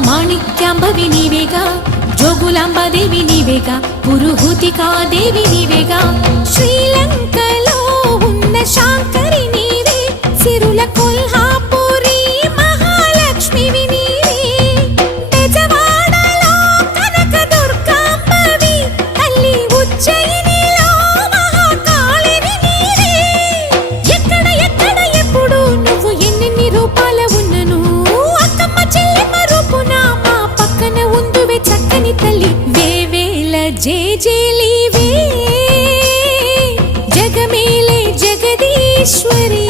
మాణిక్యాంబవి నీవేగా, జోగులాంబాదేవి నీవేగా, పురుహూతికాదేవి నీవేగా. శ్రీలంకలో ఉన్న శాంకరి నీవే, సిరుల కొల్హాపురి మహాలక్ష్మివి నీవే. బెజవాడలో కనక దుర్గాంబవి, తల్లి ఉజ్జయినిలో మహాకాళిని నీవే. ఎక్కడ ఎక్కడ ఎప్పుడు నువ్వు ఎన్నెన్ని రూపాల ఉన్నను, అక్కమ్మ చెల్లెమ్మ రూపున మా పక్కన ఉందువే చక్కని తల్లి. వేవేల జేజేలివే, జగమేలే జగదీశ్వరి.